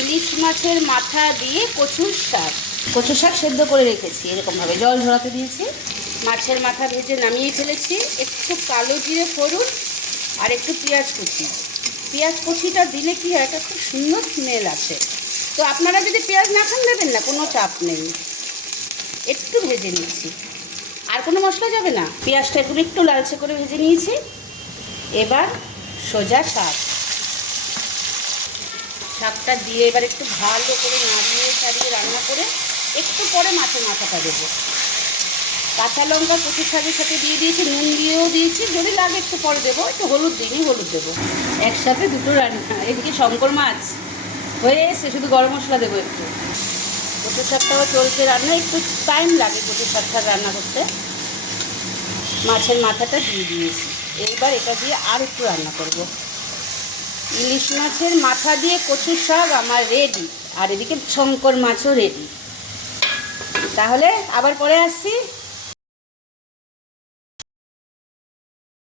ইলিশ মাছের মাথা দিয়ে কচুর শাক। কচুর শাক সেদ্ধ করে রেখেছি, এরকমভাবে জল ঝরাতে দিয়েছি। মাছের মাথা ভেজে নামিয়ে ফেলেছি। একটু কালো জিরে ফোড়ন আর একটু পেঁয়াজ কুচি। পেঁয়াজ কুচিটা দিলে কি হয়, একটা খুব সুন্দর স্মেল আসে। তো আপনারা যদি পেঁয়াজ না খান দেবেন না, কোনো চাপ নেই। একটু ভেজে নিচ্ছি, আর কোনো মশলা যাবে না। পেঁয়াজটা একটু লালচে করে ভেজে নিয়েছি। এবার সোজা শাকটা দিয়ে এবার একটু ভালো করে নাড়িয়ে চাড়িয়ে রান্না করে একটু পরে মাছের মাথাটা দেবো। কাঁচা লঙ্কা কচুর শাকের সাথে দিয়ে দিয়েছি, নুন দিয়েও দিয়েছি, যদি লাগে একটু পরে দেবো। একটু হলুদ দিইনি, হলুদ দেবো। একসাথে দুটো রান্না। এদিকে শঙ্কর মাছ হয়ে এসে, শুধু গরম মশলা দেবো একটু। কচুর শাকটাও চলছে রান্না, একটু টাইম লাগে কচুর শাকটা রান্না করতে। মাছের মাথাটা দিয়ে দিয়েছি। এইবার এটা দিয়ে আর একটু রান্না করব। ইলিশ মাছের মাথা দিয়ে কচুর শাক আমার রেডি, আর এদিকে শঙ্কর মাছও রেডি। তাহলে আবার পরে আসছি।